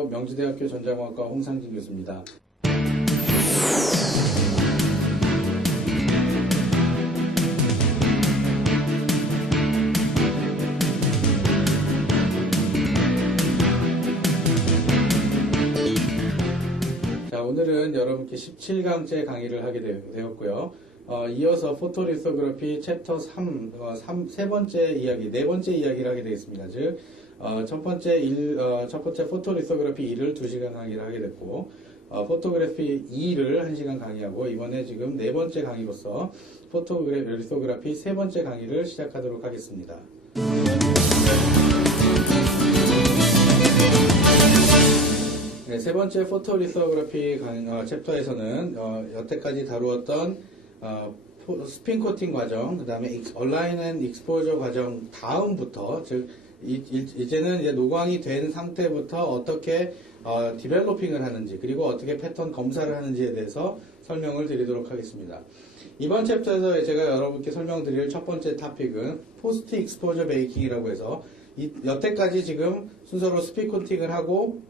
안녕하세요. 명지대학교 전자공학과 홍상진 교수입니다. 자, 오늘은 여러분께 17강째 강의를 하게 되었고요. 이어서 포토리소그래피 챕터 3, 세 번째 이야기, 네 번째 이야기를 하게 되겠습니다. 즉, 첫 번째 포토리소그래피 1을 2시간 강의를 하게 됐고, 포토그래피 2를 1시간 강의하고, 이번에 지금 네 번째 강의로서 포토리소그래피 세 번째 강의를 시작하도록 하겠습니다. 네, 세 번째 포토리소그래피 챕터에서는 여태까지 다루었던 스핀 코팅 과정, 그 다음에 얼라인 앤 익스포저 과정 다음부터, 즉 이제는 이제 노광이 된 상태부터 어떻게 디벨로핑을 하는지, 그리고 어떻게 패턴 검사를 하는지에 대해서 설명을 드리도록 하겠습니다. 이번 챕터에서 제가 여러분께 설명드릴 첫 번째 토픽은 포스트 익스포저 베이킹이라고 해서 여태까지 지금 순서로 스핀 코팅을 하고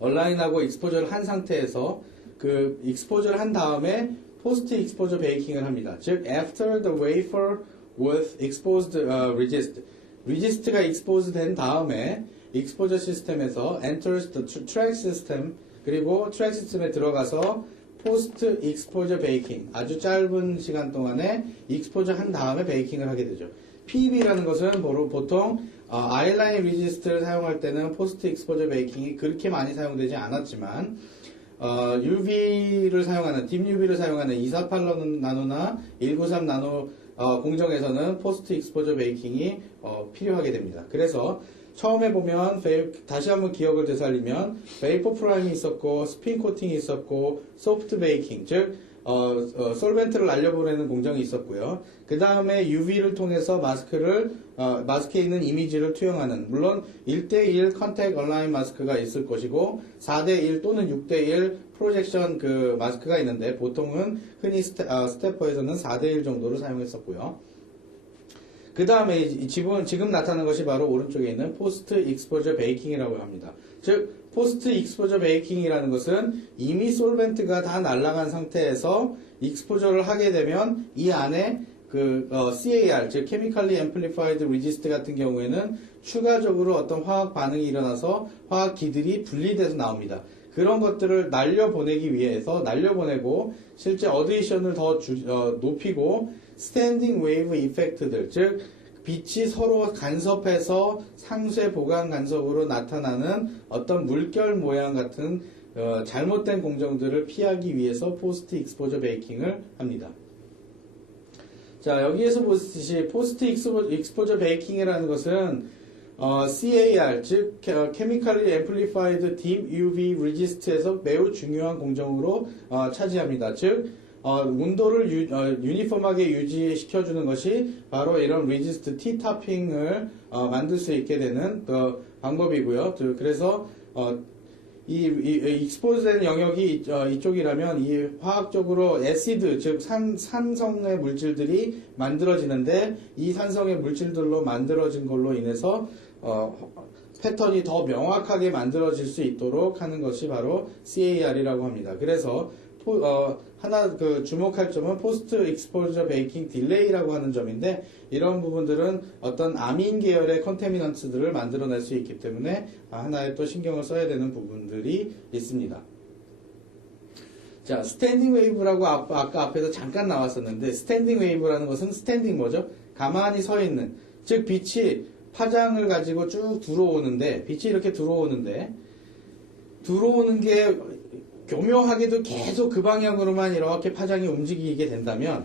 얼라인하고 익스포저를 한 상태에서 그 익스포저를 한 다음에 포스트 익스포저 베이킹을 합니다. 즉, after the wafer with exposed resist, resist가 exposed 된 다음에 익스포저 시스템에서 enters the track system, 그리고 트랙 시스템에 들어가서 포스트 익스포저 베이킹, 아주 짧은 시간 동안에 익스포저 한 다음에 베이킹을 하게 되죠. PEB라는 것은 보통 아이라인 리지스트를 사용할 때는 포스트 익스포저 베이킹이 그렇게 많이 사용되지 않았지만 UV를 사용하는, 딥 UV를 사용하는 248나노나 193나노 공정에서는 포스트 익스포저 베이킹이 필요하게 됩니다. 그래서 처음에 보면 다시 한번 기억을 되살리면 베이퍼 프라임이 있었고, 스핀 코팅이 있었고, 소프트 베이킹, 즉 솔벤트를 날려보내는 공정이 있었고요. 그 다음에 UV를 통해서 마스크에 있는 이미지를 투영하는, 물론 1대1 컨택 얼라인 마스크가 있을 것이고 4대1 또는 6대1 프로젝션 그 마스크가 있는데, 보통은 흔히 스태퍼에서는 4대1 정도를 사용했었고요. 그 다음에 지금 나타나는 것이 바로 오른쪽에 있는 포스트 익스포저 베이킹이라고 합니다. 즉, 포스트 익스포저 베이킹이라는 것은 이미 솔벤트가 다 날아간 상태에서 익스포저를 하게 되면 이 안에 CAR, 즉 Chemically Amplified Resist 같은 경우에는 추가적으로 어떤 화학 반응이 일어나서 화학기들이 분리돼서 나옵니다. 그런 것들을 날려보내기 위해서 날려보내고 실제 어드이션을 더 높이고 스탠딩 웨이브 이펙트들, 즉 빛이 서로 간섭해서 상쇄 보강 간섭으로 나타나는 어떤 물결 모양 같은 잘못된 공정들을 피하기 위해서 포스트 익스포저 베이킹을 합니다. 자, 여기에서 보시듯이 포스트 익스포저 베이킹이라는 것은 CAR, 즉 Chemically Amplified Deep UV Resist에서 매우 중요한 공정으로 차지합니다. 즉 온도를 유니폼하게 유지시켜주는 것이 바로 이런 레지스트 T-타핑을 만들 수 있게 되는 방법이고요. 그래서 이 익스포즈된 영역이 이쪽이라면 이 화학적으로 애시드, 즉 산성의 물질들이 만들어지는데, 이 산성의 물질들로 만들어진 걸로 인해서 패턴이 더 명확하게 만들어질 수 있도록 하는 것이 바로 CAR이라고 합니다. 그래서 하나 주목할 점은 포스트 익스포저 베이킹 딜레이라고 하는 점인데, 이런 부분들은 어떤 아민 계열의 컨테미넌트들을 만들어낼 수 있기 때문에 하나의 또 신경을 써야 되는 부분들이 있습니다. 자, 스탠딩 웨이브라고 아까 앞에서 잠깐 나왔었는데, 스탠딩 웨이브라는 것은 스탠딩 뭐죠? 가만히 서 있는, 즉 빛이 파장을 가지고 쭉 들어오는데, 빛이 이렇게 들어오는 게 교묘하게도 계속 그 방향으로만 이렇게 파장이 움직이게 된다면,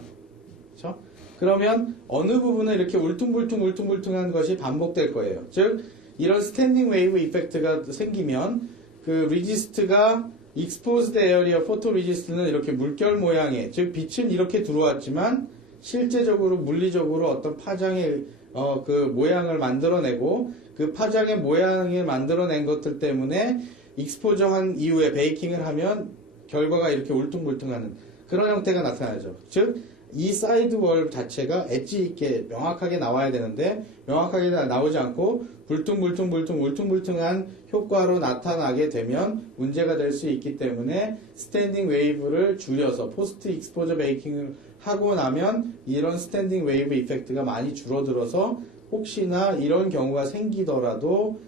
그렇죠? 그러면 어느 부분에 이렇게 울퉁불퉁한 것이 반복될 거예요. 즉, 이런 스탠딩 웨이브 이펙트가 생기면 그 리지스트가 익스포즈드 에어리어 포토 리지스트는 이렇게 물결 모양의, 즉 빛은 이렇게 들어왔지만 실제적으로 물리적으로 어떤 파장의 그 모양을 만들어내고, 그 파장의 모양을 만들어낸 것들 때문에 익스포저한 이후에 베이킹을 하면 결과가 이렇게 울퉁불퉁하는 그런 형태가 나타나죠. 즉 이 사이드월 자체가 엣지 있게 명확하게 나와야 되는데 명확하게 나오지 않고 울퉁불퉁한 효과로 나타나게 되면 문제가 될 수 있기 때문에 스탠딩 웨이브를 줄여서 포스트 익스포저 베이킹을 하고 나면 이런 스탠딩 웨이브 이펙트가 많이 줄어들어서 혹시나 이런 경우가 생기더라도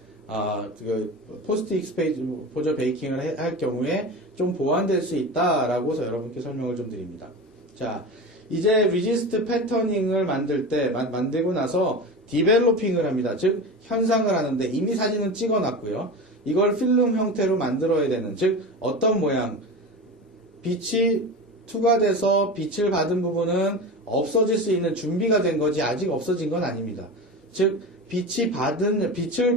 포스트 익스포저 베이킹을 할 경우에 좀 보완될 수 있다라고 여러분께 설명을 좀 드립니다. 자, 이제 리지스트 패터닝을 만들고 나서 디벨로핑을 합니다. 즉 현상을 하는데 이미 사진은 찍어놨고요. 이걸 필름 형태로 만들어야 되는, 즉 어떤 모양, 빛이 투과돼서 빛을 받은 부분은 없어질 수 있는 준비가 된 거지 아직 없어진 건 아닙니다. 즉 빛을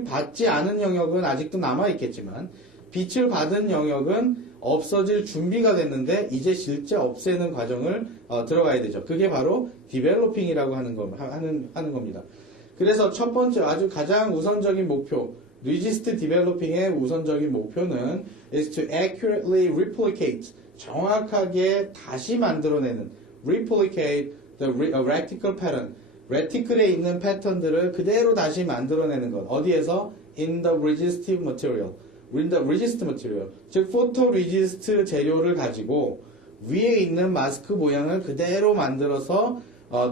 받지 않은 영역은 아직도 남아있겠지만 빛을 받은 영역은 없어질 준비가 됐는데 이제 실제 없애는 과정을 들어가야 되죠. 그게 바로 디벨로핑이라고 하는 겁니다. 그래서 첫 번째 아주 가장 우선적인 목표, 리지스트 디벨로핑의 우선적인 목표는 is to accurately replicate, 정확하게 다시 만들어내는, replicate the reticle pattern, 레티클에 있는 패턴들을 그대로 다시 만들어내는 것. 어디에서? in the resistive material. in the resist material. 즉 포토 리지스트 재료를 가지고 위에 있는 마스크 모양을 그대로 만들어서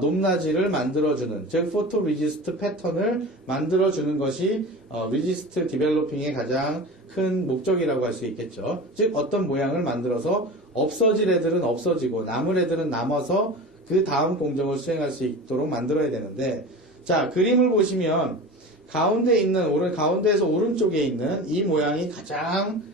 높낮이를 만들어주는, 즉 포토 리지스트 패턴을 만들어주는 것이 리지스트 디벨로핑의 가장 큰 목적이라고 할 수 있겠죠. 즉 어떤 모양을 만들어서 없어질 애들은 없어지고 남을 애들은 남아서 그 다음 공정을 수행할 수 있도록 만들어야 되는데, 자 그림을 보시면 가운데에서 오른쪽에 있는 이 모양이 가장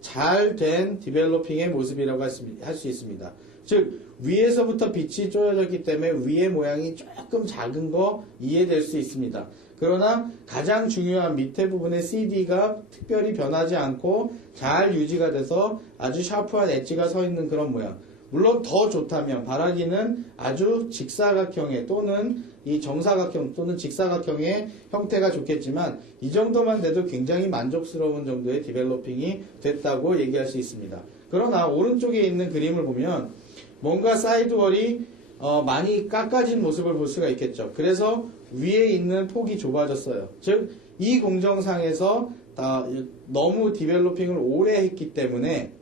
잘 된 디벨로핑의 모습이라고 할 수 있습니다. 즉 위에서부터 빛이 쪼여졌기 때문에 위의 모양이 조금 작은 거 이해될 수 있습니다. 그러나 가장 중요한 밑에 부분의 CD가 특별히 변하지 않고 잘 유지가 돼서 아주 샤프한 엣지가 서 있는 그런 모양. 물론 더 좋다면 바라기는 아주 직사각형의 또는 이 정사각형 또는 직사각형의 형태가 좋겠지만 이 정도만 돼도 굉장히 만족스러운 정도의 디벨로핑이 됐다고 얘기할 수 있습니다. 그러나 오른쪽에 있는 그림을 보면 뭔가 사이드월이 많이 깎아진 모습을 볼 수가 있겠죠. 그래서 위에 있는 폭이 좁아졌어요. 즉 이 공정상에서 너무 디벨로핑을 오래 했기 때문에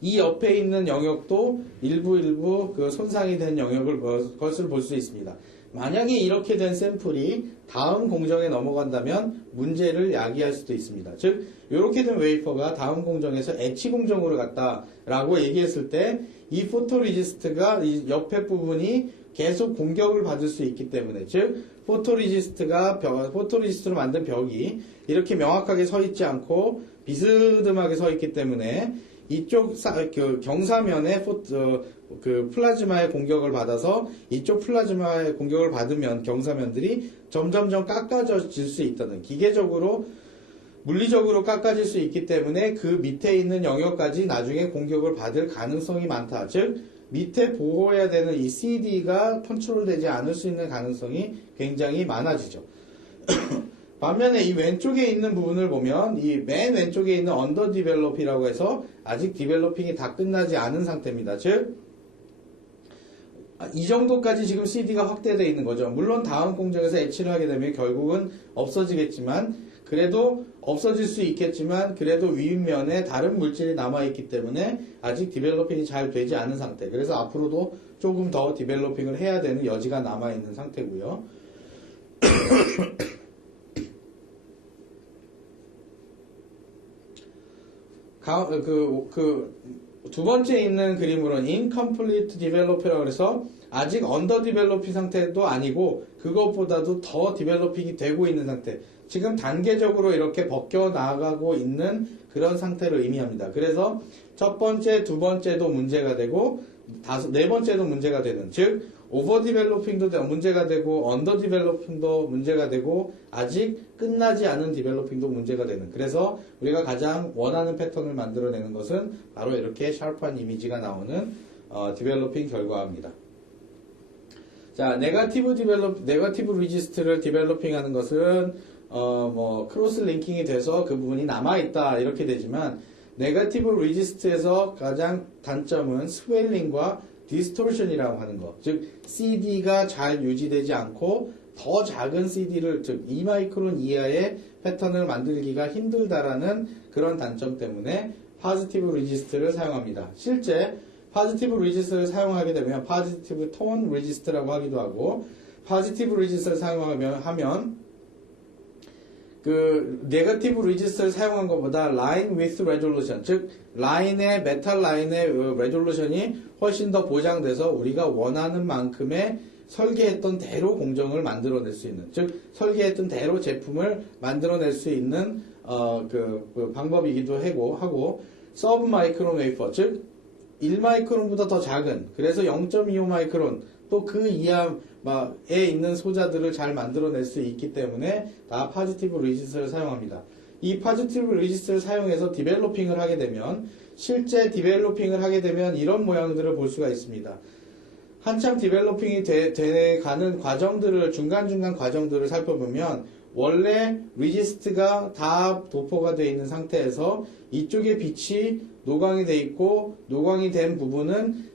이 옆에 있는 영역도 일부 그 손상이 된 영역을 것을 볼 수 있습니다. 만약에 이렇게 된 샘플이 다음 공정에 넘어간다면 문제를 야기할 수도 있습니다. 즉 이렇게 된 웨이퍼가 다음 공정에서 엣치 공정으로 갔다라고 얘기했을 때 이 포토리지스트가 이 옆에 부분이 계속 공격을 받을 수 있기 때문에, 즉 포토리지스트로 만든 벽이 이렇게 명확하게 서 있지 않고 비스듬하게 서 있기 때문에 이쪽 경사면에 그 플라즈마의 공격을 받아서 이쪽 플라즈마의 공격을 받으면 경사면들이 점점점 깎아질 수 있다는, 기계적으로 물리적으로 깎아질 수 있기 때문에 그 밑에 있는 영역까지 나중에 공격을 받을 가능성이 많다. 즉 밑에 보호해야 되는 이 CD가 컨트롤되지 않을 수 있는 가능성이 굉장히 많아지죠. 반면에 이 왼쪽에 있는 부분을 보면 이 맨 왼쪽에 있는 언더 디벨롭이라고 해서 아직 디벨로핑이 다 끝나지 않은 상태입니다. 즉 이 정도까지 지금 CD가 확대되어 있는 거죠. 물론 다음 공정에서 엣치를 하게 되면 결국은 없어지겠지만, 그래도 없어질 수 있겠지만 그래도 윗면에 다른 물질이 남아있기 때문에 아직 디벨로핑이 잘 되지 않은 상태. 그래서 앞으로도 조금 더 디벨로핑을 해야 되는 여지가 남아있는 상태고요. 두 번째 있는 그림으로는 incomplete develop이라고 해서 아직 under developing 상태도 아니고 그것보다도 더 디벨로핑이 되고 있는 상태. 지금 단계적으로 이렇게 벗겨 나가고 있는 그런 상태를 의미합니다. 그래서 첫 번째, 두 번째도 문제가 되고 네 번째도 문제가 되는, 즉 오버 디벨로핑도 문제가 되고 언더 디벨로핑도 문제가 되고 아직 끝나지 않은 디벨로핑도 문제가 되는, 그래서 우리가 가장 원하는 패턴을 만들어내는 것은 바로 이렇게 샤프한 이미지가 나오는 디벨로핑 결과입니다. 자, 네거티브 리지스트를 디벨로핑 하는 것은 크로스 링킹이 돼서 그 부분이 남아있다 이렇게 되지만, 네거티브 리지스트에서 가장 단점은 스웰링과 디스토션이라고 하는 거. 즉 CD가 잘 유지되지 않고 더 작은 CD를 즉 2마이크론 이하의 패턴을 만들기가 힘들다라는 그런 단점 때문에 파지티브 리지스트를 사용합니다. 실제 파지티브 리지스트를 사용하게 되면 파지티브 톤 리지스트라고 하기도 하고 파지티브 리지스트를 사용하면 그 네거티브 리지스트를 사용한 것보다 라인 위스 레졸루션 즉 라인의 메탈 라인의 레졸루션이 훨씬 더 보장돼서 우리가 원하는 만큼의 설계했던 대로 공정을 만들어낼 수 있는 즉 설계했던 대로 제품을 만들어낼 수 있는 그 방법이기도 하고 서브 마이크론 웨이퍼 즉 1마이크론보다 더 작은 그래서 0.25마이크론 또 그 이하에 있는 소자들을 잘 만들어낼 수 있기 때문에 다 파지티브 리지스트를 사용합니다. 이 파지티브 리지스트를 사용해서 디벨로핑을 하게 되면 실제 디벨로핑을 하게 되면 이런 모양들을 볼 수가 있습니다. 한참 디벨로핑이 돼가는 과정들을 중간중간 과정들을 살펴보면 원래 리지스트가 다 도포가 되어 있는 상태에서 이쪽에 빛이 노광이 되어 있고 노광이 된 부분은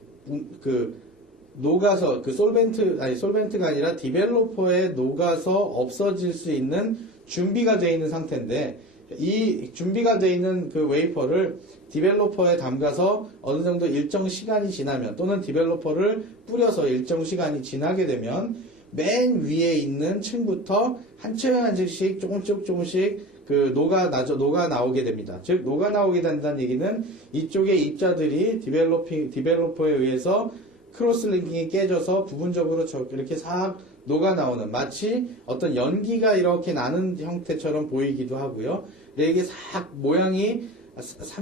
녹아서 솔벤트가 아니라 디벨로퍼에 녹아서 없어질 수 있는 준비가 되어 있는 상태인데 이 준비가 되어 있는 그 웨이퍼를 디벨로퍼에 담가서 어느 정도 일정 시간이 지나면 또는 디벨로퍼를 뿌려서 일정 시간이 지나게 되면 맨 위에 있는 층부터 한 층 한 층씩 조금씩 녹아 나오게 됩니다. 즉 녹아 나오게 된다는 얘기는 이쪽의 입자들이 디벨로퍼에 의해서 크로스 링킹이 깨져서 부분적으로 이렇게 싹 녹아 나오는 마치 어떤 연기가 이렇게 나는 형태처럼 보이기도 하고요. 이게 싹 모양이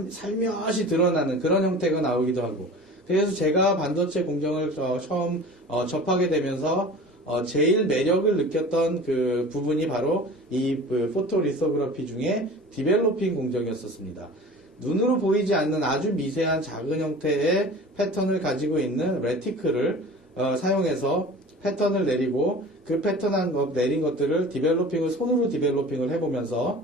살며시 드러나는 그런 형태가 나오기도 하고 그래서 제가 반도체 공정을 처음 접하게 되면서 제일 매력을 느꼈던 그 부분이 바로 이 포토리소그래피 중에 디벨로핑 공정이었었습니다. 눈으로 보이지 않는 아주 미세한 작은 형태의 패턴을 가지고 있는 레티클을 사용해서 패턴을 내리고 그 패턴 내린 것들을 손으로 디벨로핑을 해보면서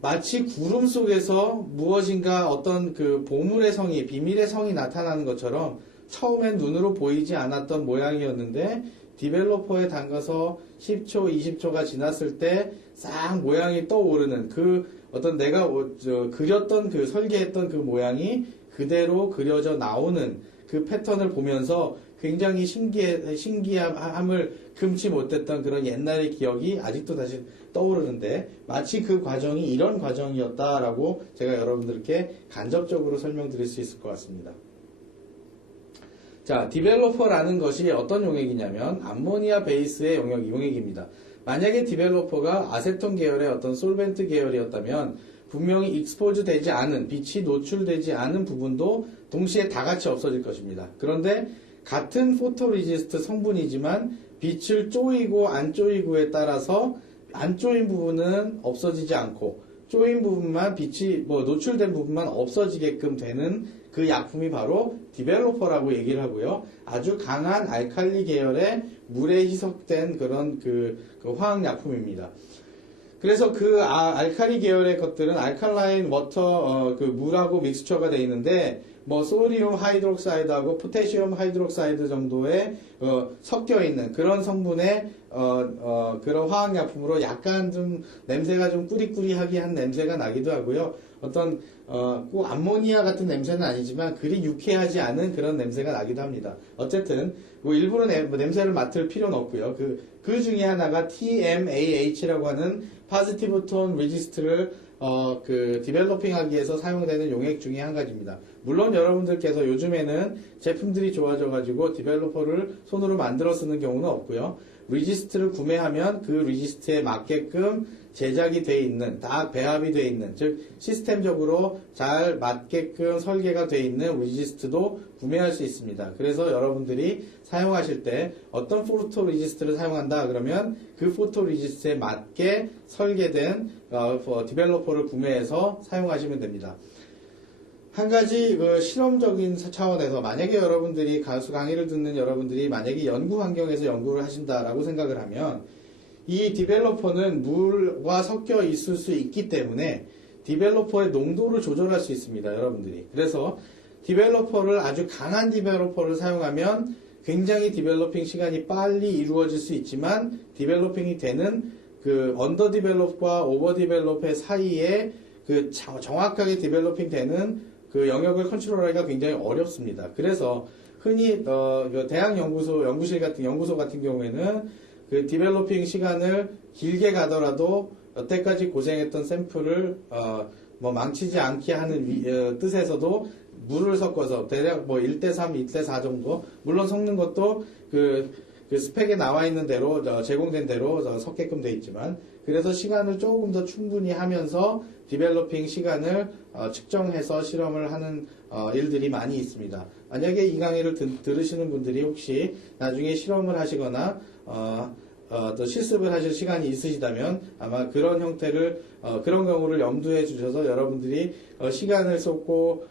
마치 구름 속에서 무엇인가 어떤 그 보물의 성이, 비밀의 성이 나타나는 것처럼 처음엔 눈으로 보이지 않았던 모양이었는데 디벨로퍼에 담가서 10초, 20초가 지났을 때 싹 모양이 떠오르는 그 어떤 내가 그렸던 설계했던 그 모양이 그대로 그려져 나오는 그 패턴을 보면서 굉장히 신기함을 금치 못했던 그런 옛날의 기억이 아직도 다시 떠오르는데 마치 그 과정이 이런 과정이었다라고 제가 여러분들께 간접적으로 설명드릴 수 있을 것 같습니다. 자, 디벨로퍼라는 것이 어떤 용액이냐면 암모니아 베이스의 용액입니다. 만약에 디벨로퍼가 아세톤 계열의 어떤 솔벤트 계열이었다면 분명히 익스포즈 되지 않은, 빛이 노출되지 않은 부분도 동시에 다 같이 없어질 것입니다. 그런데 같은 포토리지스트 성분이지만 빛을 쪼이고 안 쪼이고에 따라서 안 쪼인 부분은 없어지지 않고 쪼인 부분만 빛이 노출된 부분만 없어지게끔 되는 그 약품이 바로 디벨로퍼라고 얘기를 하고요. 아주 강한 알칼리 계열의 물에 희석된 그런 그 화학약품입니다. 그래서 그 알칼리 계열의 것들은 알칼라인 워터 물하고 믹스처가 되어 있는데 소디움 하이드록사이드하고 포테시움 하이드록사이드 정도의 섞여 있는 그런 성분의 그런 화학약품으로 약간 좀 냄새가 좀 꾸리꾸리하게 한 냄새가 나기도 하고요. 어떤 꼭 암모니아 같은 냄새는 아니지만 그리 유쾌하지 않은 그런 냄새가 나기도 합니다. 어쨌든 일부러 냄새를 맡을 필요는 없고요. 그 중에 하나가 TMAH라고 하는 파지티브 톤 리지스트를 디벨로핑하기 위해서 사용되는 용액 중에 한 가지입니다. 물론 여러분들께서 요즘에는 제품들이 좋아져가지고 디벨로퍼를 손으로 만들어 쓰는 경우는 없고요. 리지스트를 구매하면 그 리지스트에 맞게끔 제작이 되어 있는, 다 배합이 되어 있는, 즉 시스템적으로 잘 맞게끔 설계가 되어 있는 리지스트도 구매할 수 있습니다. 그래서 여러분들이 사용하실 때 어떤 포토 리지스트를 사용한다 그러면 그 포토 리지스트에 맞게 설계된 디벨로퍼를 구매해서 사용하시면 됩니다. 한 가지 실험적인 차원에서 만약에 여러분들이 가수 강의를 듣는 여러분들이 만약에 연구 환경에서 연구를 하신다라고 생각을 하면 이 디벨로퍼는 물과 섞여 있을 수 있기 때문에 디벨로퍼의 농도를 조절할 수 있습니다. 여러분들이. 그래서 디벨로퍼를 아주 강한 디벨로퍼를 사용하면 굉장히 디벨로핑 시간이 빨리 이루어질 수 있지만 디벨로핑이 되는 그 언더 디벨롭과 오버 디벨롭의 사이에 그 정확하게 디벨로핑 되는 그 영역을 컨트롤하기가 굉장히 어렵습니다. 그래서 흔히 대학 연구실 같은 연구소 같은 경우에는 그 디벨로핑 시간을 길게 가더라도 여태까지 고생했던 샘플을 뭐 망치지 않게 하는 뜻에서도 물을 섞어서 대략 뭐 1대3, 1대4 정도 물론 섞는 것도 그 스펙에 나와 있는 대로 제공된 대로 섞게끔 돼 있지만 그래서 시간을 조금 더 충분히 하면서 디벨로핑 시간을 측정해서 실험을 하는 일들이 많이 있습니다. 만약에 이 강의를 들으시는 분들이 혹시 나중에 실험을 하시거나 또 실습을 하실 시간이 있으시다면 아마 그런 형태를 그런 경우를 염두에 주셔서 여러분들이 시간을 쏟고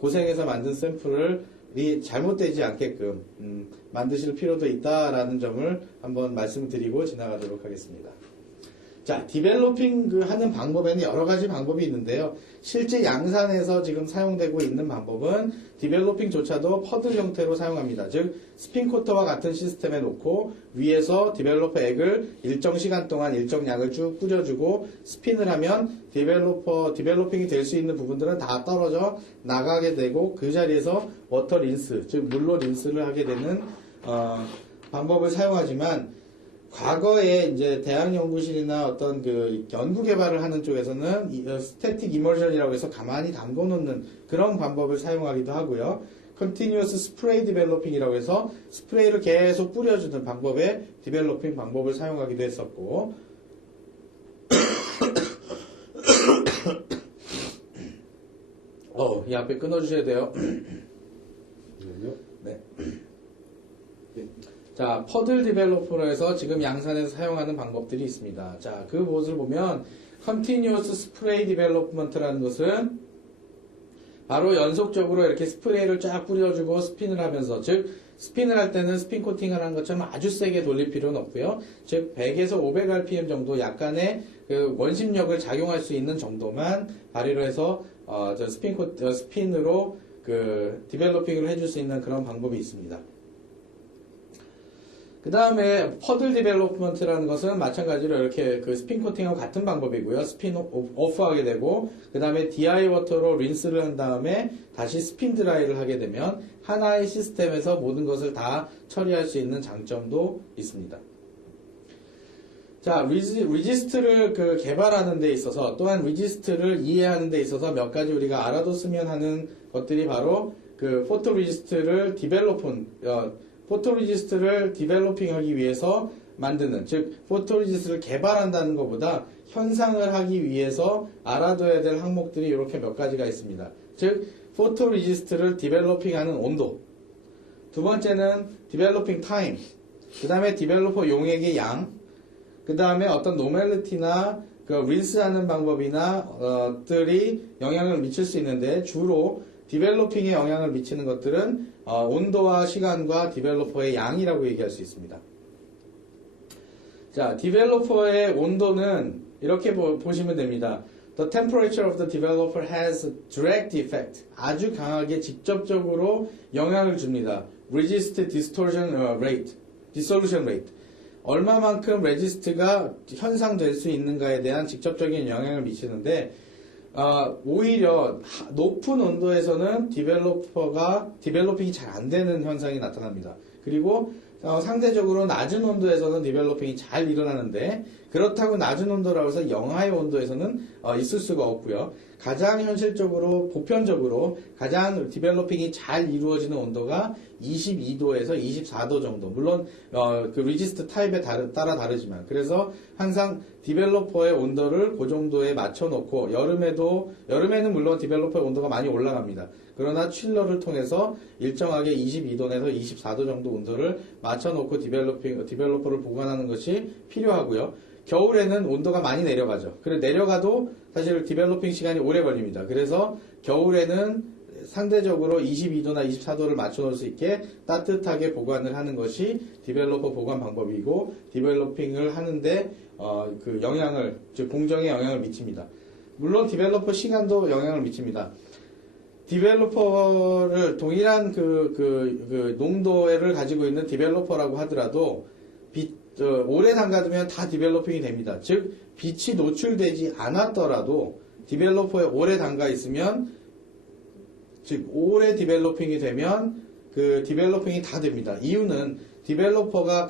고생해서 만든 샘플이 잘못되지 않게끔 만드실 필요도 있다라는 점을 한번 말씀드리고 지나가도록 하겠습니다. 자, 디벨로핑 하는 방법에는 여러 가지 방법이 있는데요. 실제 양산에서 지금 사용되고 있는 방법은 디벨로핑조차도 퍼즐 형태로 사용합니다. 즉, 스핀코터와 같은 시스템에 놓고 위에서 디벨로퍼 액을 일정 시간 동안 일정 양을 쭉 뿌려주고 스핀을 하면 디벨로핑이 될 수 있는 부분들은 다 떨어져 나가게 되고 그 자리에서 워터 린스, 즉 물로 린스를 하게 되는 방법을 사용하지만 과거에 이제 대학 연구실이나 어떤 그 연구 개발을 하는 쪽에서는 스태틱 이머전이라고 해서 가만히 담궈 놓는 그런 방법을 사용하기도 하고요. Continuous Spray Developing이라고 해서 스프레이를 계속 뿌려주는 방법의 디벨로핑 방법을 사용하기도 했었고 이 앞에 끊어주셔야 돼요. 네. 자, 퍼즐 디벨로퍼로 해서 지금 양산에서 사용하는 방법들이 있습니다. 자, 그 무엇을 보면 Continuous Spray Development라는 것은 바로 연속적으로 이렇게 스프레이를 쫙 뿌려주고 스핀을 하면서 즉 스핀을 할 때는 스핀 코팅을 하는 것처럼 아주 세게 돌릴 필요는 없고요. 즉 100에서 500rpm 정도 약간의 그 원심력을 작용할 수 있는 정도만 발휘를 해서 스핀으로 그 디벨로핑을 해줄 수 있는 그런 방법이 있습니다. 그 다음에 퍼즐 디벨롭먼트라는 것은 마찬가지로 이렇게 그 스핀 코팅하고 같은 방법이고요. 스핀 오프하게 되고 그 다음에 DI 워터로 린스를 한 다음에 다시 스핀 드라이를 하게 되면 하나의 시스템에서 모든 것을 다 처리할 수 있는 장점도 있습니다. 자, 리지스트를 그 개발하는 데 있어서 또한 리지스트를 이해하는 데 있어서 몇 가지 우리가 알아뒀으면 하는 것들이 바로 그 포토리지스트를 포토리지스트를 디벨로핑하기 위해서 만드는, 즉 포토리지스트를 개발한다는 것보다 현상을 하기 위해서 알아둬야 될 항목들이 이렇게 몇 가지가 있습니다. 즉 포토리지스트를 디벨로핑하는 온도, 두 번째는 디벨로핑 타임, 그 다음에 디벨로퍼 용액의 양, 그 다음에 어떤 노멀리티나 그 린스하는 방법이나 들이 영향을 미칠 수 있는데 주로 디벨로핑에 영향을 미치는 것들은 온도와 시간과 디벨로퍼의 양이라고 얘기할 수 있습니다. 자, 디벨로퍼의 온도는 이렇게 보시면 됩니다. The temperature of the developer has direct effect. 아주 강하게 직접적으로 영향을 줍니다. Resist dissolution rate. 얼마만큼 레지스트가 현상될 수 있는가에 대한 직접적인 영향을 미치는데 오히려 높은 온도에서는 디벨로핑이 잘 안 되는 현상이 나타납니다. 그리고 상대적으로 낮은 온도에서는 디벨로핑이 잘 일어나는데 그렇다고 낮은 온도라고 해서 영하의 온도에서는 있을 수가 없고요. 가장 현실적으로 보편적으로 가장 디벨로핑이 잘 이루어지는 온도가 22도에서 24도 정도. 물론 그 리지스트 타입에 따라 다르지만 그래서 항상 디벨로퍼의 온도를 그 정도에 맞춰놓고 여름에는 물론 디벨로퍼의 온도가 많이 올라갑니다. 그러나 칠러를 통해서 일정하게 22도에서 24도 정도 온도를 맞춰놓고 디벨로퍼를 보관하는 것이 필요하고요. 겨울에는 온도가 많이 내려가죠. 그래 내려가도 사실 디벨로핑 시간이 오래 걸립니다. 그래서 겨울에는 상대적으로 22도나 24도를 맞춰놓을 수 있게 따뜻하게 보관을 하는 것이 디벨로퍼 보관 방법이고 디벨로핑을 하는데 그 영향을, 즉 공정에 영향을 미칩니다. 물론 디벨로퍼 시간도 영향을 미칩니다. 디벨로퍼를 동일한 그 농도를 가지고 있는 디벨로퍼라고 하더라도 오래 담가두면 다 디벨로핑이 됩니다. 즉 빛이 노출되지 않았더라도 디벨로퍼에 오래 담가 있으면, 즉 오래 디벨로핑이 되면 그 디벨로핑이 다 됩니다. 이유는 디벨로퍼가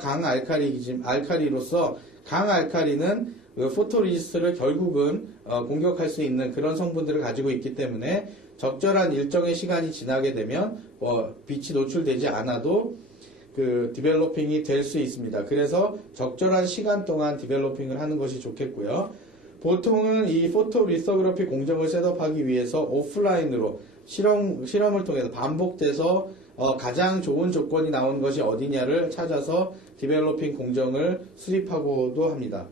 알카리로서 강알카리는 그 포토리지스트를 결국은 공격할 수 있는 그런 성분들을 가지고 있기 때문에 적절한 일정의 시간이 지나게 되면 빛이 노출되지 않아도 그 디벨로핑이 될 수 있습니다. 그래서 적절한 시간 동안 디벨로핑을 하는 것이 좋겠고요. 보통은 이 포토리소그래피 공정을 셋업하기 위해서 오프라인으로 실험을 통해서 반복돼서 가장 좋은 조건이 나오는 것이 어디냐를 찾아서 디벨로핑 공정을 수립하고도 합니다.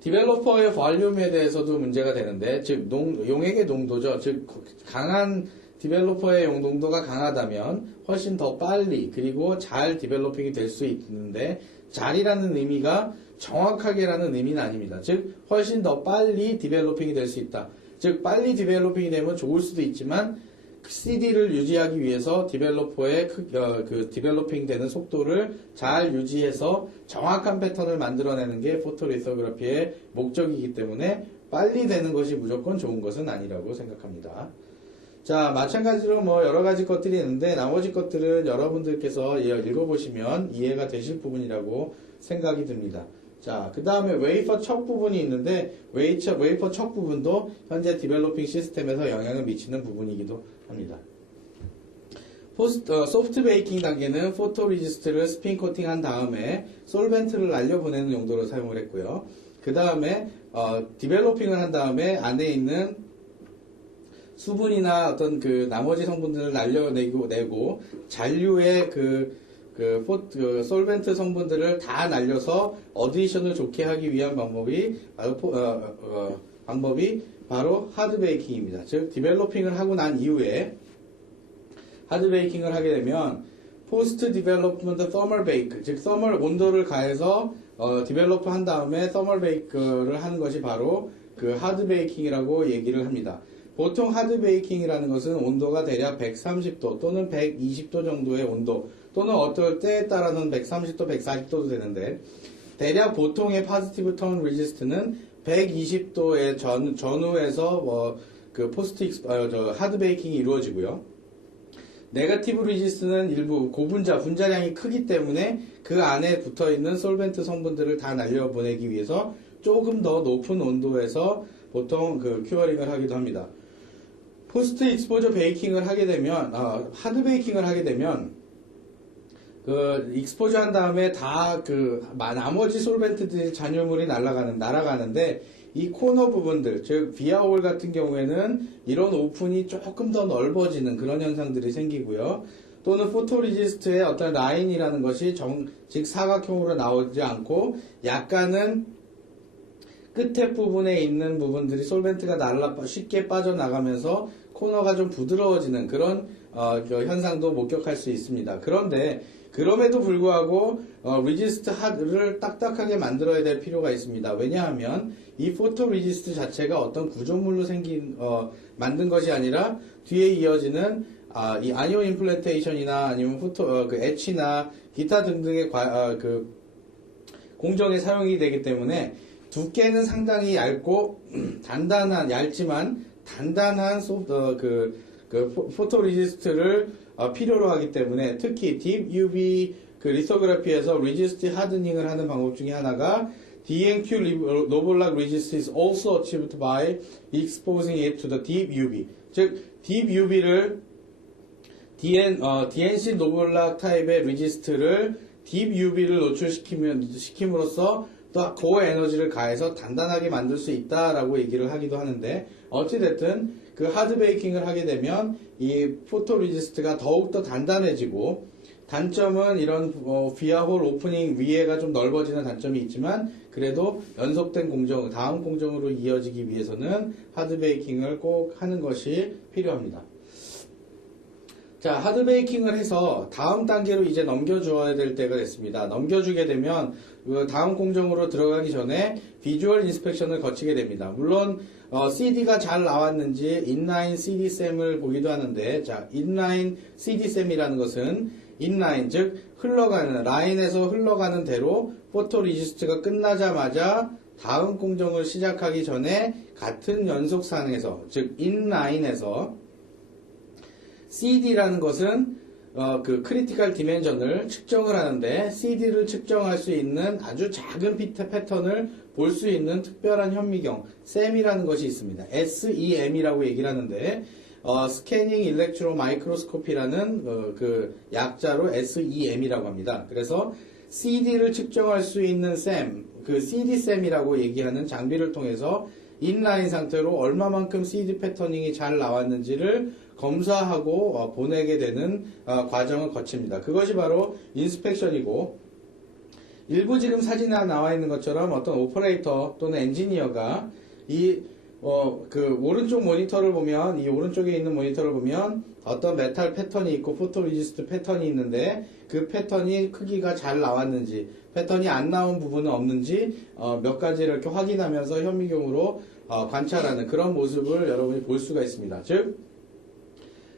디벨로퍼의 볼륨에 대해서도 문제가 되는데, 즉 용액의 농도죠. 즉 강한 디벨로퍼의 농도가 강하다면 훨씬 더 빨리 그리고 잘 디벨로핑이 될 수 있는데, 잘이라는 의미가 정확하게라는 의미는 아닙니다. 즉 훨씬 더 빨리 디벨로핑이 될 수 있다. 즉 빨리 디벨로핑이 되면 좋을 수도 있지만 CD를 유지하기 위해서 디벨로퍼의 그 디벨로핑 되는 속도를 잘 유지해서 정확한 패턴을 만들어내는 게 포토리소그래피의 목적이기 때문에 빨리 되는 것이 무조건 좋은 것은 아니라고 생각합니다. 자, 마찬가지로 여러 가지 것들이 있는데 나머지 것들은 여러분들께서 읽어보시면 이해가 되실 부분이라고 생각이 듭니다. 자, 그 다음에 웨이퍼 척 부분이 있는데 웨이퍼 척 부분도 현재 디벨로핑 시스템에서 영향을 미치는 부분이기도 합니다. 소프트 베이킹 단계는 포토리지스트를 스핀 코팅한 다음에 솔벤트를 날려보내는 용도로 사용을 했고요. 그 다음에 디벨로핑을 한 다음에 안에 있는 수분이나 어떤 그 나머지 성분들을 날려내고 잔류의 솔벤트 성분들을 다 날려서 어디션을 좋게 하기 위한 방법이 바로 하드 베이킹입니다. 즉 디벨로핑을 하고 난 이후에 하드 베이킹을 하게 되면 포스트 디벨롭먼트 서멀 베이크, 즉 서멀 온도를 가해서 디벨로프 한 다음에 서멀 베이크를 하는 것이 바로 그 하드 베이킹이라고 얘기를 합니다. 보통 하드 베이킹이라는 것은 온도가 대략 130도 또는 120도 정도의 온도, 또는 어떨 때에 따라서는 130도, 140도도 되는데, 대략 보통의 포지티브 턴 리지스트는 120도의 전후에서 하드 베이킹이 이루어지고요. 네거티브 리지스트는 일부 분자량이 크기 때문에 그 안에 붙어 있는 솔벤트 성분들을 다 날려보내기 위해서 조금 더 높은 온도에서 보통 큐어링을 하기도 합니다. 포스트 익스포저 베이킹을 하게 되면, 하드 베이킹을 하게 되면, 익스포저 한 다음에 나머지 솔벤트들이 잔유물이 날아가는데, 이 코너 부분들, 즉, 비아홀 같은 경우에는 이런 오픈이 조금 더 넓어지는 그런 현상들이 생기고요. 또는 포토리지스트의 어떤 라인이라는 것이 즉 사각형으로 나오지 않고, 약간은 끝에 부분에 있는 부분들이 솔벤트가 쉽게 빠져나가면서 코너가 좀 부드러워지는 그런 현상도 목격할 수 있습니다. 그런데 그럼에도 불구하고 리지스트 하드를 딱딱하게 만들어야 될 필요가 있습니다. 왜냐하면 이 포토 리지스트 자체가 어떤 구조물로 만든 것이 아니라 뒤에 이어지는 이 아니온 임플란테이션이나 아니면 엣치나 기타 등등의 공정에 사용이 되기 때문에 두께는 상당히 얇고 얇지만 단단한 포토리지스트를 필요로 하기 때문에 특히 딥 UV 리소그래피에서 리지스트 하드닝을 하는 방법 중에 하나가 DNQ Novolog resist is also achieved by exposing it to the deep UV. 즉 딥 UV를 DNC Novolog 타입의 리지스트를 딥 UV를 노출시킴으로써 또 고에너지를 가해서 단단하게 만들 수 있다라고 얘기를 하기도 하는데, 어찌됐든 그 하드 베이킹을 하게 되면 이 포토 리지스트가 더욱더 단단해지고, 단점은 이런 비아홀 오프닝 위에가 좀 넓어지는 단점이 있지만, 그래도 연속된 다음 공정으로 이어지기 위해서는 하드 베이킹을 꼭 하는 것이 필요합니다. 자, 하드 베이킹을 해서 다음 단계로 이제 넘겨줘야 될 때가 됐습니다. 넘겨주게 되면 다음 공정으로 들어가기 전에 비주얼 인스펙션을 거치게 됩니다. 물론 CD가 잘 나왔는지 인라인 CD샘을 보기도 하는데, 자, 인라인 CD샘이라는 것은 인라인, 즉 흘러가는 라인에서 흘러가는 대로 포토리지스트가 끝나자마자 다음 공정을 시작하기 전에 같은 연속상에서, 즉 인라인에서 CD라는 것은 그 크리티컬 디멘전을 측정을 하는데, CD를 측정할 수 있는 아주 작은 패턴을 볼 수 있는 특별한 현미경 SEM이라는 것이 있습니다. SEM이라고 얘기를 하는데, 스캐닝 일렉트로 마이크로스코피라는 그 약자로 SEM이라고 합니다. 그래서 CD를 측정할 수 있는 SEM, 그 CDSEM이라고 얘기하는 장비를 통해서 인라인 상태로 얼마만큼 CD 패터닝이 잘 나왔는지를 검사하고 보내게 되는 과정을 거칩니다. 그것이 바로 인스펙션이고, 일부 지금 사진에 나와 있는 것처럼 어떤 오퍼레이터 또는 엔지니어가 그 오른쪽 모니터를 보면, 이 오른쪽에 있는 모니터를 보면 어떤 메탈 패턴이 있고 포토리지스트 패턴이 있는데, 그 패턴이 크기가 잘 나왔는지, 패턴이 안 나온 부분은 없는지 몇 가지를 이렇게 확인하면서 현미경으로 관찰하는 그런 모습을 여러분이 볼 수가 있습니다. 즉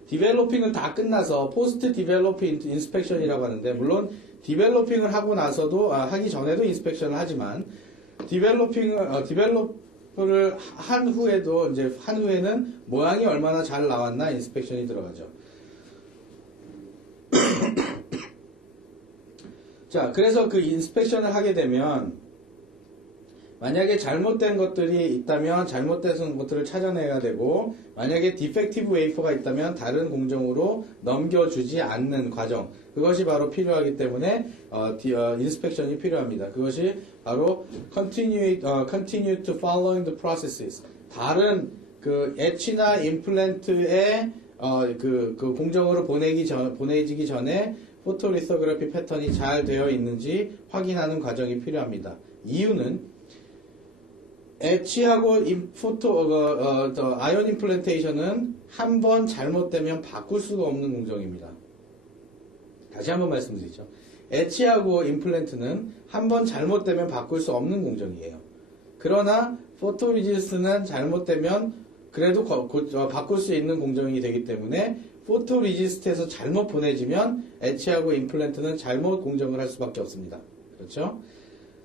디벨로핑은 다 끝나서 포스트 디벨로핑 인스펙션이라고 하는데, 물론 디벨로핑을 하고 나서도 하기 전에도 인스펙션을 하지만, 디벨로퍼를 한 후에도 이제 한 후에는 모양이 얼마나 잘 나왔나 인스펙션이 들어가죠. 자, 그래서 그 인스펙션을 하게 되면 만약에 잘못된 것들이 있다면 잘못된 것들을 찾아내야 되고, 만약에 디펙티브 웨이퍼가 있다면 다른 공정으로 넘겨주지 않는 과정, 그것이 바로 필요하기 때문에 인스펙션이 필요합니다. 그것이 바로 continue to following the processes, 다른 그 엣지나 임플란트의 그 공정으로 보내지기 전에 포토리소그래피 패턴이 잘 되어 있는지 확인하는 과정이 필요합니다. 이유는 엣지하고 아이온 임플란테이션은 한 번 잘못되면 바꿀 수가 없는 공정입니다. 다시 한번 말씀드리죠. 엣지하고 임플란트는 한 번 잘못되면 바꿀 수 없는 공정이에요. 그러나 포토리지스트는 잘못되면 그래도 바꿀 수 있는 공정이 되기 때문에, 포토리지스트에서 잘못 보내지면 엣지하고 임플란트는 잘못 공정을 할 수밖에 없습니다. 그렇죠?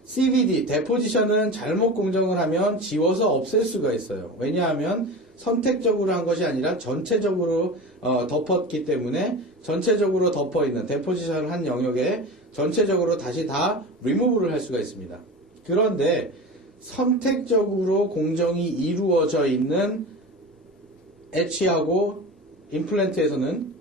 CVD, 데포지션은 잘못 공정을 하면 지워서 없앨 수가 있어요. 왜냐하면 선택적으로 한 것이 아니라 전체적으로 덮었기 때문에, 전체적으로 덮어있는 데포지션을 한 영역에 전체적으로 다시 다 리무브를 할 수가 있습니다. 그런데 선택적으로 공정이 이루어져 있는 엣지하고 임플란트에서는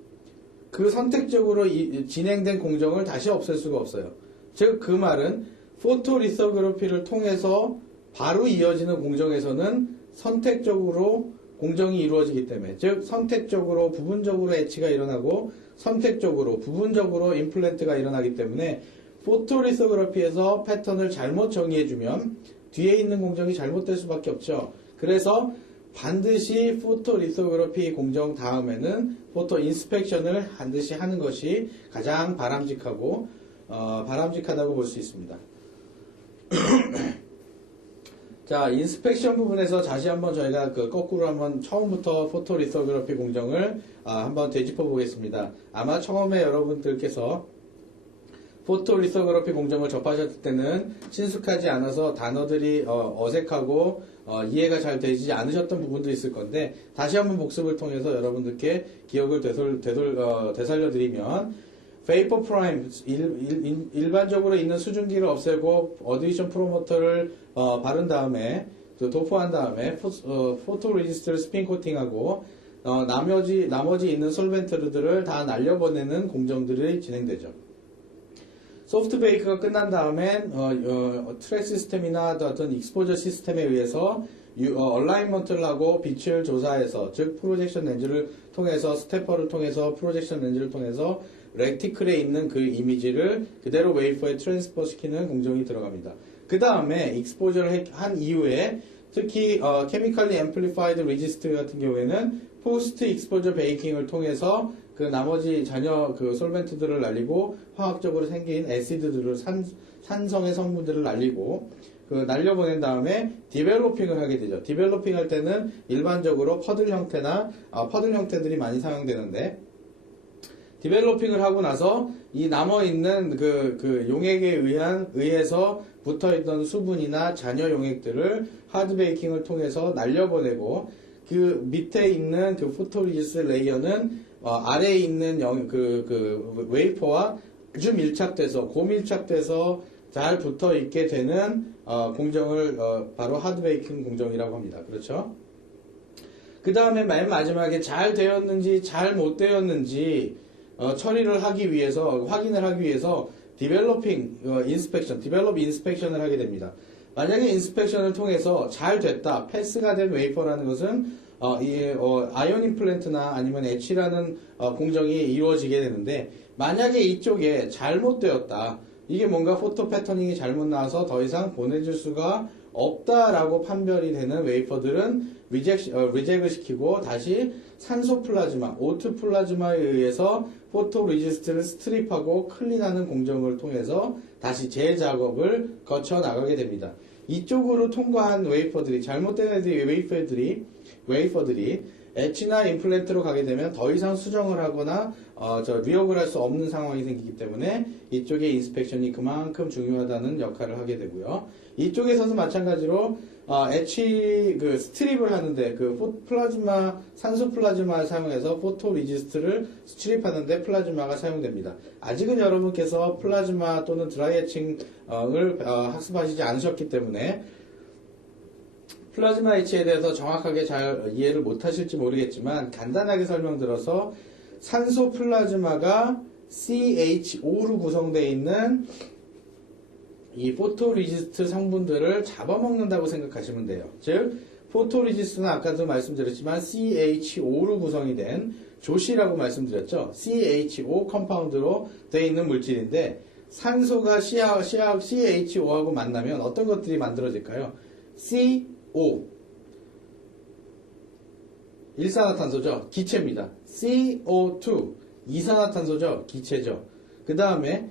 그 선택적으로 진행된 공정을 다시 없앨 수가 없어요. 즉 그 말은 포토리소그래피를 통해서 바로 이어지는 공정에서는 선택적으로 공정이 이루어지기 때문에, 즉 선택적으로 부분적으로 엣지가 일어나고 선택적으로 부분적으로 임플란트가 일어나기 때문에, 포토리소그래피에서 패턴을 잘못 정의해주면 뒤에 있는 공정이 잘못될 수밖에 없죠. 그래서 반드시 포토리소그래피 공정 다음에는 포토 인스펙션을 반드시 하는 것이 가장 바람직하다고 볼 수 있습니다. 자, 인스펙션 부분에서 다시 한번 저희가 거꾸로 한번 처음부터 포토리소그래피 공정을 한번 되짚어 보겠습니다. 아마 처음에 여러분들께서 포토리소그래피 공정을 접하셨을 때는 친숙하지 않아서 단어들이 어색하고 이해가 잘 되지 않으셨던 부분도 있을 건데, 다시 한번 복습을 통해서 여러분들께 기억을 되살려드리면, 페이퍼 프라임, 일반적으로 있는 수증기를 없애고 어디션 프로모터를 바른 다음에, 도포한 다음에 포토레지스트를 스핀 코팅하고 나머지 있는 솔벤트들을 다 날려보내는 공정들이 진행되죠. 소프트 베이크가 끝난 다음엔 트랙 시스템이나 어떤 익스포저 시스템에 의해서 얼라인먼트를 하고 빛을 조사해서, 즉 프로젝션 렌즈를 통해서, 스태퍼를 통해서, 프로젝션 렌즈를 통해서 렉티클에 있는 그 이미지를 그대로 웨이퍼에 트랜스퍼 시키는 공정이 들어갑니다. 그 다음에 익스포저를 한 이후에, 특히 케미컬리 앰플리파이드 리지스트 같은 경우에는 포스트 익스포저 베이킹을 통해서 그 나머지 잔여 그 솔벤트들을 날리고 화학적으로 생긴 애시드들을 산성의 성분들을 날리고, 날려보낸 다음에 디벨로핑을 하게 되죠. 디벨로핑 할 때는 일반적으로 퍼즐 형태나 퍼즐 형태들이 많이 사용되는데 디벨로핑을 하고 나서 이 남아있는 그 용액에 의해서 붙어있던 수분이나 잔여 용액들을 하드 베이킹을 통해서 날려보내고 그 밑에 있는 그 포토리지스트 레이어는 아래에 있는 그 웨이퍼와 아주 밀착돼서 고밀착돼서 잘 붙어 있게 되는 공정을 바로 하드 베이킹 공정이라고 합니다. 그렇죠? 그 다음에 맨 마지막에 잘 되었는지 잘 못 되었는지 처리를 하기 위해서 확인을 하기 위해서 디벨로핑 인스펙션, 디벨롭 인스펙션을 하게 됩니다. 만약에 인스펙션을 통해서 잘 됐다, 패스가 된 웨이퍼라는 것은 아이온 임플란트나 아니면 엣치라는 공정이 이루어지게 되는데 만약에 이쪽에 잘못되었다, 이게 뭔가 포토 패터닝이 잘못 나와서 더 이상 보내줄 수가 없다라고 판별이 되는 웨이퍼들은 리젝을 시키고 다시 산소 플라즈마, O2 플라즈마에 의해서 포토 레지스트를 스트립하고 클린하는 공정을 통해서 다시 재작업을 거쳐 나가게 됩니다. 이쪽으로 통과한 웨이퍼들이 잘못된 웨이퍼들이 엣치나 임플란트로 가게 되면 더 이상 수정을 하거나 리옥을 할 수 없는 상황이 생기기 때문에 이쪽의 인스펙션이 그만큼 중요하다는 역할을 하게 되고요. 이쪽에서도 마찬가지로 엣치 스트립을 하는데 플라즈마, 산소 플라즈마를 사용해서 포토 리지스트를 스트립하는데 플라즈마가 사용됩니다. 아직은 여러분께서 플라즈마 또는 드라이 에칭을 학습하시지 않으셨기 때문에 플라즈마 엣치에 대해서 정확하게 잘 이해를 못하실지 모르겠지만 간단하게 설명드려서 산소 플라즈마가 CH5로 구성되어 있는 이 포토리지스트 성분들을 잡아먹는다고 생각하시면 돼요. 즉 포토리지스트는 아까도 말씀드렸지만 CH5로 구성이 된 조시라고 말씀드렸죠. CH5 컴파운드로 되어 있는 물질인데 산소가 CH5하고 만나면 어떤 것들이 만들어질까요? CO 일산화탄소죠. 기체입니다. CO2 이산화탄소죠. 기체죠. 그 다음에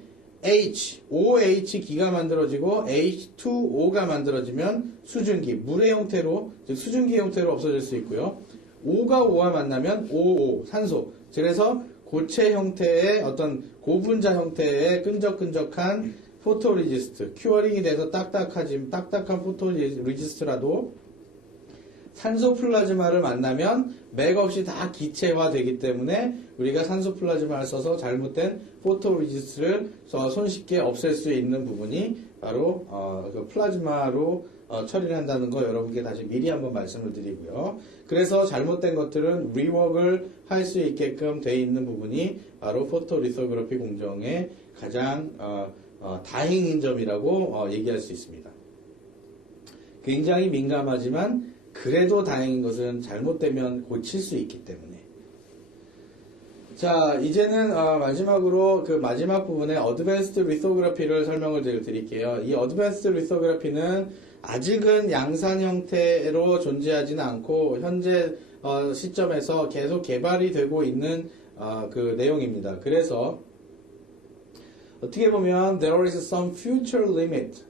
OH 기가 만들어지고 H2O가 만들어지면 수증기, 물의 형태로, 즉 수증기 형태로 없어질 수 있고요. O가 O와 만나면 OO, 산소. 그래서 고체 형태의 어떤 고분자 형태의 끈적끈적한 포토리지스트, 큐어링이 돼서 딱딱한 포토리지스트라도 산소 플라즈마를 만나면 맥없이 다 기체화 되기 때문에 우리가 산소 플라즈마를 써서 잘못된 포토리지스트를 손쉽게 없앨 수 있는 부분이 바로 그 플라즈마로 처리를 한다는 거 여러분께 다시 미리 한번 말씀을 드리고요. 그래서 잘못된 것들은 리워크를 할 수 있게끔 되어 있는 부분이 바로 포토리소그래피 공정의 가장 다행인 점이라고 얘기할 수 있습니다. 굉장히 민감하지만 그래도 다행인 것은 잘못되면 고칠 수 있기 때문에. 자, 이제는 마지막으로 그 마지막 부분에 어드밴스드 리소그래피를 설명을 드릴게요. 이 어드밴스드 리소그래피는 아직은 양산 형태로 존재하지는 않고 현재 시점에서 계속 개발이 되고 있는 그 내용입니다. 그래서 어떻게 보면 there is some future limit,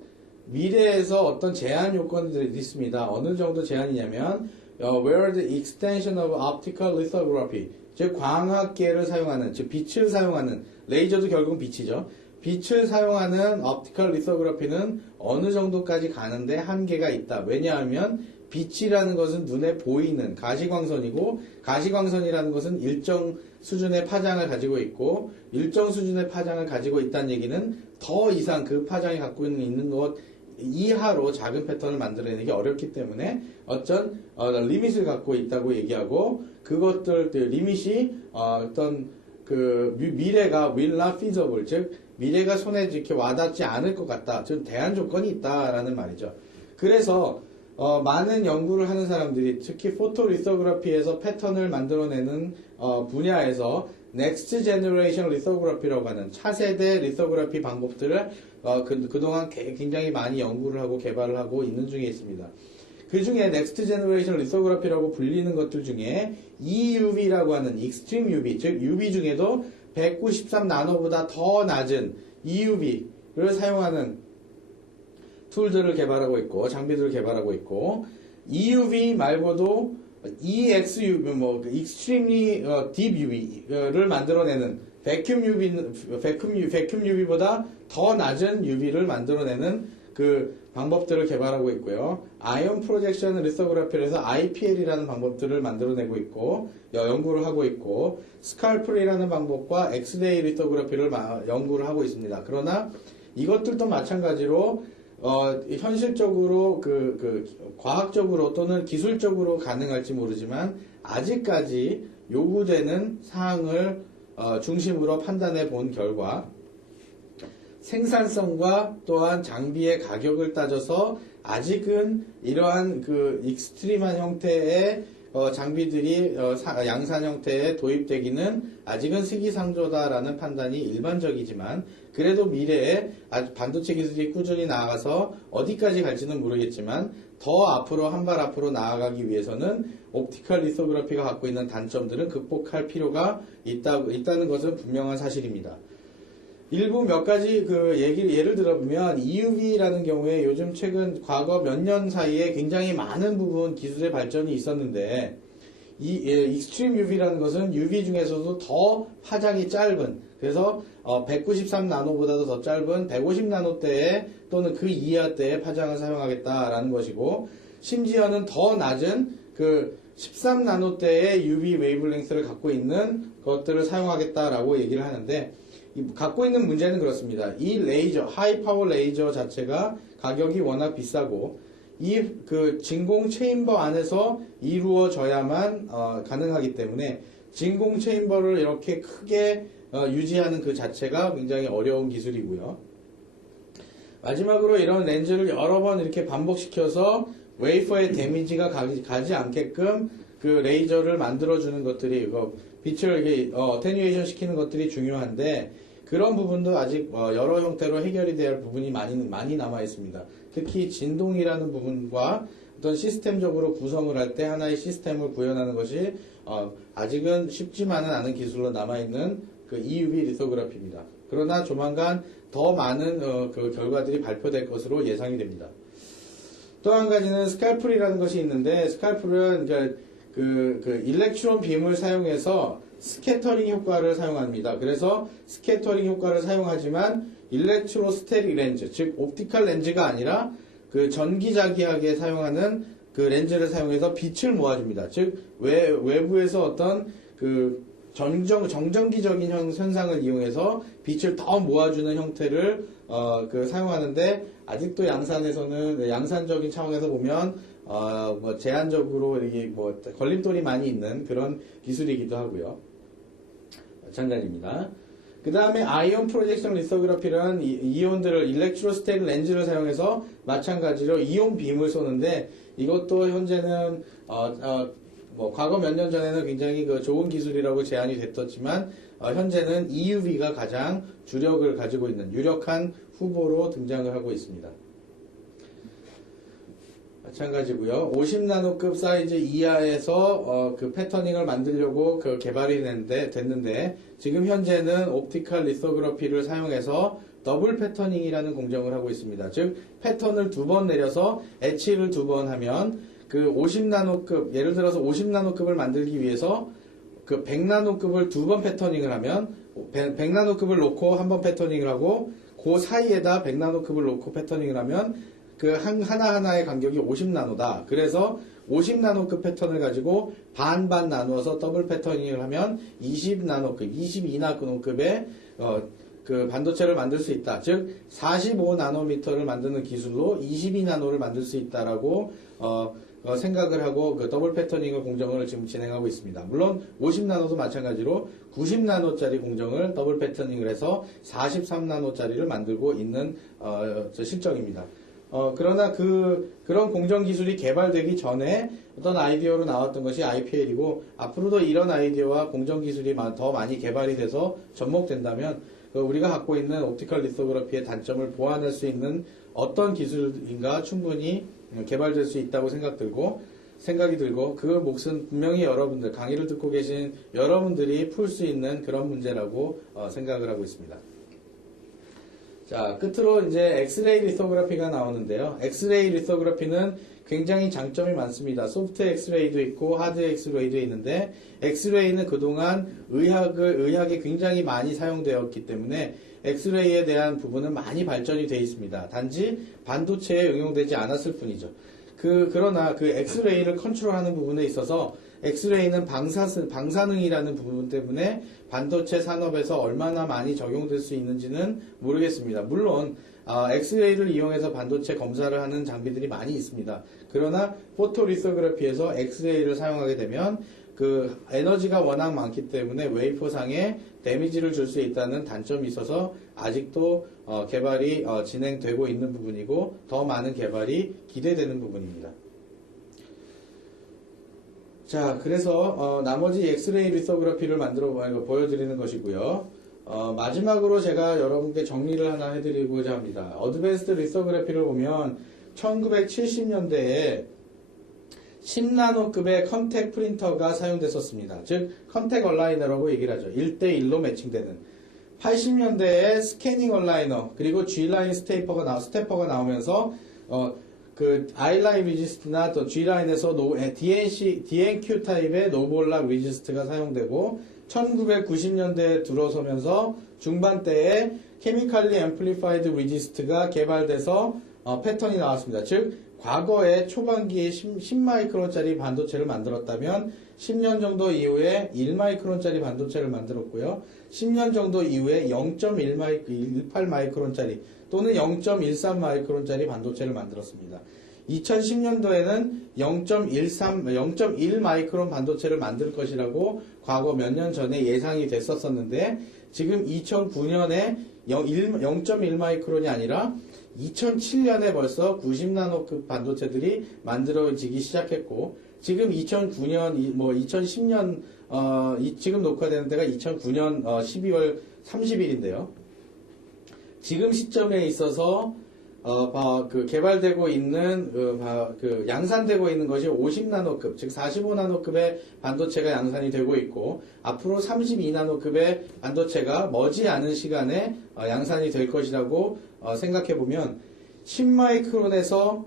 미래에서 어떤 제한 요건들이 있습니다. 어느 정도 제한이냐면 where the extension of optical lithography, 즉 광학계를 사용하는, 즉 빛을 사용하는, 레이저도 결국은 빛이죠. 빛을 사용하는 optical lithography는 어느 정도까지 가는데 한계가 있다. 왜냐하면 빛이라는 것은 눈에 보이는 가시광선이고 가시광선이라는 것은 일정 수준의 파장을 가지고 있고 일정 수준의 파장을 가지고 있다는 얘기는 더 이상 그 파장이 갖고 있는 것 이하로 작은 패턴을 만들어내기 어렵기 때문에 어떤 리밋을 갖고 있다고 얘기하고 그것들 리밋이 어떤 그 미래가 will not feasible, 즉 미래가 손에 이렇게 와닿지 않을 것 같다, 즉 대안 조건이 있다라는 말이죠. 그래서 많은 연구를 하는 사람들이 특히 포토리소그래피에서 패턴을 만들어내는 분야에서 넥스트 제너레이션 리소그래피라고 하는 차세대 리소그래피 방법들을 그동안 굉장히 많이 연구를 하고 개발을 하고 있는 중에 있습니다. 그 중에 넥스트 제너레이션 리소그래피라고 불리는 것들 중에 EUV라고 하는 익스트림 UV, 즉 UV 중에도 193나노보다 더 낮은 EUV를 사용하는 툴들을 개발하고 있고 장비들을 개발하고 있고 EUV 말고도 EXUV 뭐 Extremely Deep UV를 만들어내는 vacuum UV보다 더 낮은 UV를 만들어내는 그 방법들을 개발하고 있고요. 아이온 프로젝션 리서그래피를 해서 IPL이라는 방법들을 만들어내고 있고 연구를 하고 있고 스칼플이라는 방법과 엑스레이 리서그래피를 연구를 하고 있습니다. 그러나 이것들도 마찬가지로 현실적으로 과학적으로 또는 기술적으로 가능할지 모르지만 아직까지 요구되는 사항을 중심으로 판단해 본 결과 생산성과 또한 장비의 가격을 따져서 아직은 이러한 그 익스트림한 형태의 장비들이 양산 형태에 도입되기는 아직은 시기상조다라는 판단이 일반적이지만 그래도 미래에 반도체 기술이 꾸준히 나아가서 어디까지 갈지는 모르겠지만 더 앞으로 한 발 앞으로 나아가기 위해서는 옵티컬 리소그래피가 갖고 있는 단점들은 극복할 필요가 있다는 것은 분명한 사실입니다. 일부 몇 가지 예를 들어보면 EUV라는 경우에 요즘 최근 과거 몇 년 사이에 굉장히 많은 부분 기술의 발전이 있었는데 이 익스트림 UV라는 것은 UV 중에서도 더 파장이 짧은 그래서 193나노보다도 더 짧은 150나노대에 또는 그 이하대의 파장을 사용하겠다라는 것이고 심지어는 더 낮은 13나노대의 UV 웨이블랭스를 갖고 있는 것들을 사용하겠다라고 얘기를 하는데 갖고 있는 문제는 그렇습니다. 이 레이저, 하이파워 레이저 자체가 가격이 워낙 비싸고 이 진공 체인버 안에서 이루어져야만 가능하기 때문에 진공 체인버를 이렇게 크게 유지하는 그 자체가 굉장히 어려운 기술이고요. 마지막으로 이런 렌즈를 여러 번 이렇게 반복시켜서 웨이퍼의 데미지가 가지 않게끔 그 레이저를 만들어주는 것들이 빛을 이렇게 어테뉴에이션 시키는 것들이 중요한데 그런 부분도 아직 여러 형태로 해결이 돼야 할 부분이 많이 남아 있습니다. 특히 진동이라는 부분과 어떤 시스템적으로 구성을 할 때 하나의 시스템을 구현하는 것이 아직은 쉽지만은 않은 기술로 남아 있는 그 EUV 리소그래피입니다. 그러나 조만간 더 많은 그 결과들이 발표될 것으로 예상이 됩니다. 또 한 가지는 스칼플이라는 것이 있는데 스칼플은 그 일렉트론 빔을 사용해서 스캐터링 효과를 사용합니다. 그래서 스캐터링 효과를 사용하지만 일렉트로스테릭 렌즈, 즉 옵티컬 렌즈가 아니라 그 전기자기하게 사용하는 그 렌즈를 사용해서 빛을 모아줍니다. 즉 외부에서 어떤 그 정전기적인 현상을 이용해서 빛을 더 모아주는 형태를 사용하는데 아직도 양산에서는 양산적인 차원에서 보면 뭐 제한적으로 이게 뭐 걸림돌이 많이 있는 그런 기술이기도 하고요. 마찬가지입니다. 그 다음에 아이온 프로젝션 리소그래피라는 이온들을 일렉트로스테릭 렌즈를 사용해서 마찬가지로 이온 빔을 쏘는데 이것도 현재는 뭐 과거 몇 년 전에는 굉장히 좋은 기술이라고 제안이 됐었지만 현재는 EUV가 가장 주력을 가지고 있는 유력한 후보로 등장을 하고 있습니다. 마찬가지고요. 50나노급 사이즈 이하에서 그 패터닝을 만들려고 개발이 됐는데 지금 현재는 옵티컬 리소그래피를 사용해서 더블 패터닝이라는 공정을 하고 있습니다. 즉 패턴을 두 번 내려서 etch를 두 번 하면 그 50나노급 예를 들어서 50나노급을 만들기 위해서 그 100나노급을 두 번 패터닝을 하면 100나노급을 놓고 한 번 패터닝을 하고 그 사이에다 100나노급을 놓고 패터닝을 하면 그 하나하나의 간격이 50나노다. 그래서 50나노급 패턴을 가지고 반반 나누어서 더블 패터닝을 하면 20나노급, 22나노급의 그 반도체를 만들 수 있다. 즉 45나노미터를 만드는 기술로 22나노를 만들 수 있다라고 생각을 하고 그 더블 패터닝을 공정을 지금 진행하고 있습니다. 물론 50나노도 마찬가지로 90나노짜리 공정을 더블 패터닝을 해서 43나노짜리를 만들고 있는 실정입니다. 그러나 그런 공정 기술이 개발되기 전에 어떤 아이디어로 나왔던 것이 IPL이고 앞으로도 이런 아이디어와 공정 기술이 더 많이 개발이 돼서 접목된다면 우리가 갖고 있는 옵티컬 리소그래피의 단점을 보완할 수 있는 어떤 기술인가 충분히 개발될 수 있다고 생각이 들고 그 몫은 분명히 여러분들 강의를 듣고 계신 여러분들이 풀 수 있는 그런 문제라고 생각을 하고 있습니다. 자, 끝으로 이제 엑스레이 리소그래피가 나오는데요. 엑스레이 리소그래피는 굉장히 장점이 많습니다. 소프트 엑스레이도 있고 하드 엑스레이도 있는데 엑스레이는 그동안 의학에 굉장히 많이 사용되었기 때문에 엑스레이에 대한 부분은 많이 발전이 되어 있습니다. 단지 반도체에 응용되지 않았을 뿐이죠. 그러나 그 엑스레이를 컨트롤하는 부분에 있어서 엑스레이는 방사능이라는 부분 때문에 반도체 산업에서 얼마나 많이 적용될 수 있는지는 모르겠습니다. 물론 엑스레이를 이용해서 반도체 검사를 하는 장비들이 많이 있습니다. 그러나 포토리소그래피에서 엑스레이를 사용하게 되면 그 에너지가 워낙 많기 때문에 웨이퍼상에 데미지를 줄 수 있다는 단점이 있어서 아직도 개발이 진행되고 있는 부분이고 더 많은 개발이 기대되는 부분입니다. 자, 그래서 나머지 엑스레이 리소그래피를 만들어 보여드리는 것이고요. 마지막으로 제가 여러분께 정리를 하나 해드리고자 합니다. 어드밴스드 리소그래피를 보면 1970년대에 10나노급의 컨택 프린터가 사용됐었습니다. 즉 컨택 얼라이너라고 얘기를 하죠. 1대1로 매칭되는. 80년대에 스캐닝 얼라이너 그리고 G라인 스테퍼가 나오면서 그 I라인 리지스트나 또 G라인에서 DNQ 타입의 노블락 리지스트가 사용되고 1990년대에 들어서면서 중반대에 케미칼리 앰플리파이드 리지스트가 개발돼서 패턴이 나왔습니다. 즉 과거에 초반기에 10마이크론짜리 반도체를 만들었다면 10년 정도 이후에 1마이크론짜리 반도체를 만들었고요. 10년 정도 이후에 0.18마이크론짜리 또는 0.13마이크론짜리 반도체를 만들었습니다. 2010년도에는 0.1마이크론 반도체를 만들 것이라고 과거 몇 년 전에 예상이 됐었는데 지금 2009년에 0.1마이크론이 아니라 2007년에 벌써 90나노급 반도체들이 만들어지기 시작했고 지금 2009년, 2010년, 지금 녹화되는 때가 2009년 12월 30일인데요. 지금 시점에 있어서 개발되고 있는 양산되고 있는 것이 50나노급, 즉 45나노급의 반도체가 양산이 되고 있고 앞으로 32나노급의 반도체가 머지않은 시간에 양산이 될 것이라고 생각해 보면 10마이크론에서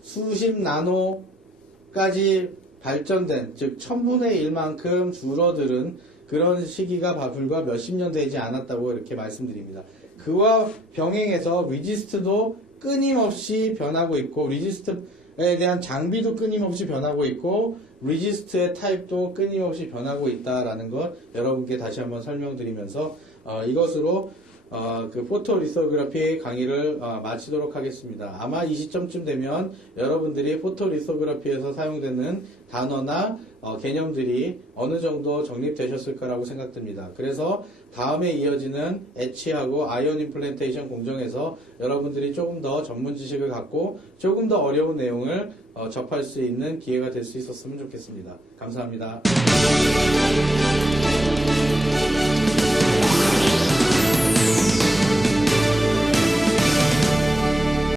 수십 나노까지 발전된, 즉 1000분의 1만큼 줄어드는 그런 시기가 불과 몇십 년 되지 않았다고 이렇게 말씀드립니다. 그와 병행해서 리지스트도 끊임없이 변하고 있고 리지스트에 대한 장비도 끊임없이 변하고 있고 리지스트의 타입도 끊임없이 변하고 있다라는 것 여러분께 다시 한번 설명드리면서 이것으로 그 포토리소그래피 강의를 마치도록 하겠습니다. 아마 이 시점쯤 되면 여러분들이 포토리소그래피에서 사용되는 단어나 개념들이 어느 정도 정립되셨을 거라고 생각됩니다. 그래서 다음에 이어지는 엣치하고 아이온 임플란테이션 공정에서 여러분들이 조금 더 전문 지식을 갖고 조금 더 어려운 내용을 접할 수 있는 기회가 될 수 있었으면 좋겠습니다. 감사합니다.